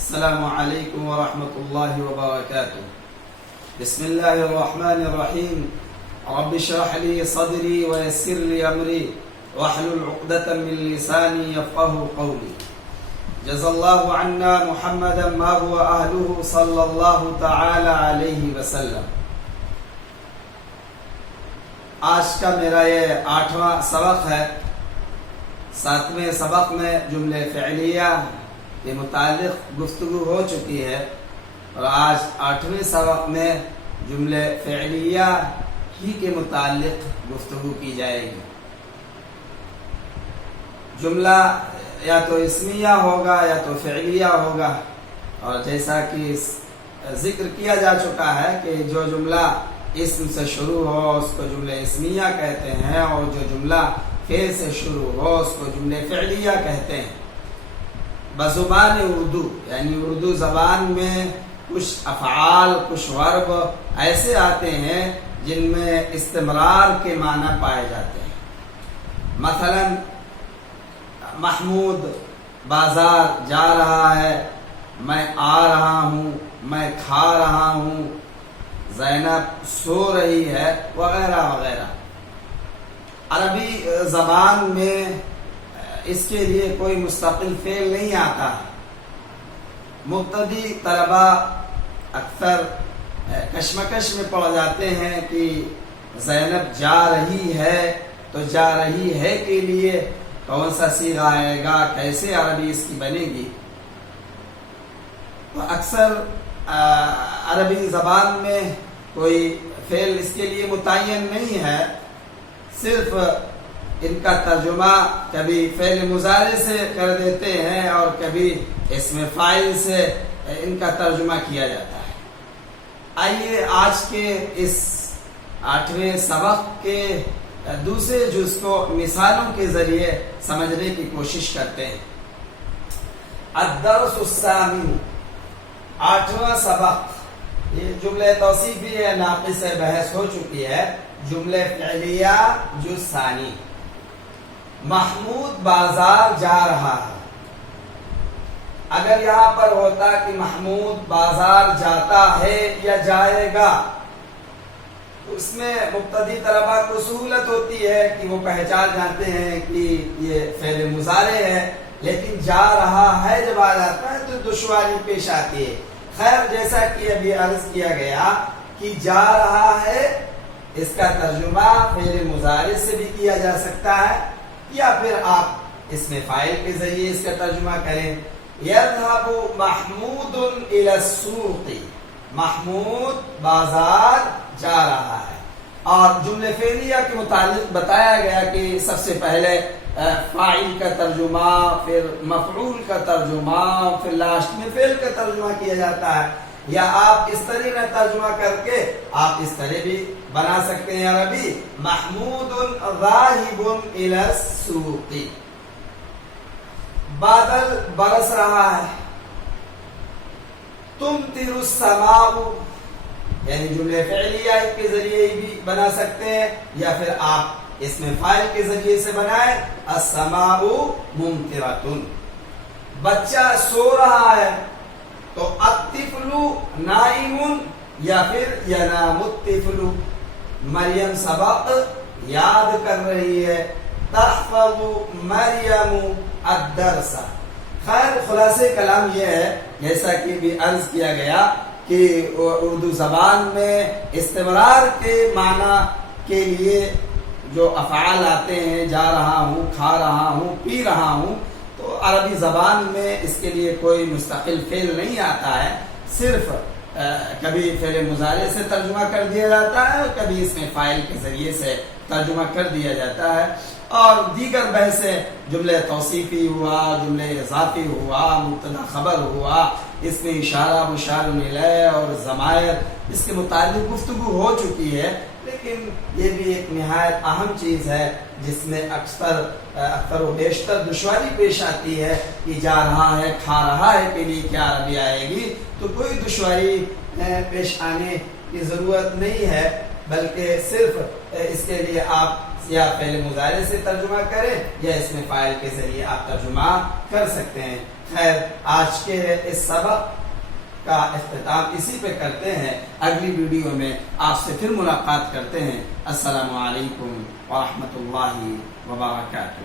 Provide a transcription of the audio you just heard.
السلام علیکم ورحمۃ اللہ وبرکاتہ۔ بسم اللہ الرحمن الرحیم۔ رب اشرح لي صدری ويسر لي امری واحلل عقدة من لسانی یفقهوا قولی۔ جزا اللہ عنا محمدا ما هو اہلہ صلی اللہ تعالی علیہ وسلم۔ آج کا میرا یہ 8واں سبق ہے۔ 7ویں سبق میں جملے فعلیہ کے متعلق گفتگو ہو چکی ہے اور آج 8ویں سبق میں جملے فعلیہ ہی کے متعلق گفتگو کی جائے گی۔ جملہ یا تو اسمیہ ہوگا یا تو فعلیہ ہوگا، اور جیسا کہ ذکر کیا جا چکا ہے کہ جو جملہ اسم سے شروع ہو اس کو جملے اسمیہ کہتے ہیں، اور جو جملہ فعل سے شروع ہو اس کو جملے فعلیہ کہتے ہیں۔ بزبان اردو یعنی اردو زبان میں کچھ افعال، کچھ ورب ایسے آتے ہیں جن میں استمرار کے معنی پائے جاتے ہیں۔ مثلا محمود بازار جا رہا ہے، میں آ رہا ہوں، میں کھا رہا ہوں، زینب سو رہی ہے، وغیرہ وغیرہ۔ عربی زبان میں اس کے لیے کوئی مستقل فعل نہیں آتا ہے۔ مبتدی طلبہ اکثر کشمکش میں پڑ جاتے ہیں کہ زینب جا رہی ہے، تو جا رہی ہے کے لیے کون سا صیغہ آئے گا، کیسے عربی اس کی بنے گی۔ تو اکثر عربی زبان میں کوئی فعل اس کے لیے متعین نہیں ہے، صرف ان کا ترجمہ کبھی فعل مضارع سے کر دیتے ہیں اور کبھی اسم فاعل سے ان کا ترجمہ کیا جاتا ہے۔ آئیے آج کے اس 8ویں سبق کے دوسرے جز کو مثالوں کے ذریعے سمجھنے کی کوشش کرتے ہیں۔ الدرس الثامن، 8واں سبق۔ یہ جملے توصیفی ہے، ناقص بحث ہو چکی ہے۔ جملے فعلیہ جز ثانی۔ محمود بازار جا رہا ہے۔ اگر یہاں پر ہوتا کہ محمود بازار جاتا ہے یا جائے گا، تو اس میں مبتدی طلبہ کو سہولت ہوتی ہے کہ وہ پہچان جاتے ہیں کہ یہ فعل مضارع ہے، لیکن جا رہا ہے جب آ جاتا ہے تو دشواری پیش آتی ہے۔ خیر، جیسا کہ ابھی عرض کیا گیا کہ جا رہا ہے، اس کا ترجمہ فعل مضارع سے بھی کیا جا سکتا ہے، یا پھر آپ اس میں فاعل کے ذریعے اس کا ترجمہ کریں۔ یذهب محمود الى السوق، محمود بازار جا رہا ہے۔ اور جملے فعلیہ کے متعلق بتایا گیا کہ سب سے پہلے فاعل کا ترجمہ، پھر مفعول کا ترجمہ، پھر لاسٹ میں فعل کا ترجمہ کیا جاتا ہے۔ یا آپ اس طرح کا ترجمہ کر کے آپ اس طرح بھی بنا سکتے ہیں عربی، محمود ذاہب الی السوق۔ بادل برس رہا ہے۔ تمطر السماء، یعنی جملے فعلیہ کے ذریعے بھی بنا سکتے ہیں، یا پھر آپ اس میں فاعل کے ذریعے سے بنائیں، السماء ممطرۃ۔ بچہ سو رہا ہے، تو الطفل نائم، یا پھر ینام الطفل۔ مریم سبق یاد کر رہی ہے، تحفظ مریم الدرس۔ خیر، خلاصے کلام یہ ہے، جیسا کہ بھی عرض کیا گیا کہ اردو زبان میں استمرار کے معنی کے لیے جو افعال آتے ہیں، جا رہا ہوں، کھا رہا ہوں، پی رہا ہوں، تو عربی زبان میں اس کے لیے کوئی مستقل فعل نہیں آتا ہے، صرف کبھی فعل مضارع سے ترجمہ کر دیا جاتا ہے اور کبھی اس میں فاعل کے ذریعے سے ترجمہ کر دیا جاتا ہے۔ اور دیگر بحثیں، جملے توصیفی ہوا، جملے اضافی ہوا، مبتدا خبر ہوا، اس میں اشارہ، مشار الیہ اور ضمائر، اس کے متعلق گفتگو ہو چکی ہے، لیکن یہ بھی ایک نہایت اہم چیز ہے جس میں اکثر و بیشتر دشواری پیش آتی ہے کہ جا رہا ہے، کھا رہا ہے کے لیے کیا عربی آئے گی۔ تو کوئی دشواری پیش آنے کی ضرورت نہیں ہے، بلکہ صرف اس کے لیے آپ یا فعل مضارع سے ترجمہ کریں یا اس میں فاعل کے ذریعے آپ ترجمہ کر سکتے ہیں۔ خیر آج کے اس سبق کا اختتام اسی پہ کرتے ہیں. اگلی ویڈیو میں آپ سے پھر ملاقات کرتے ہیں. السلام علیکم ورحمۃ اللہ وبرکاتہ.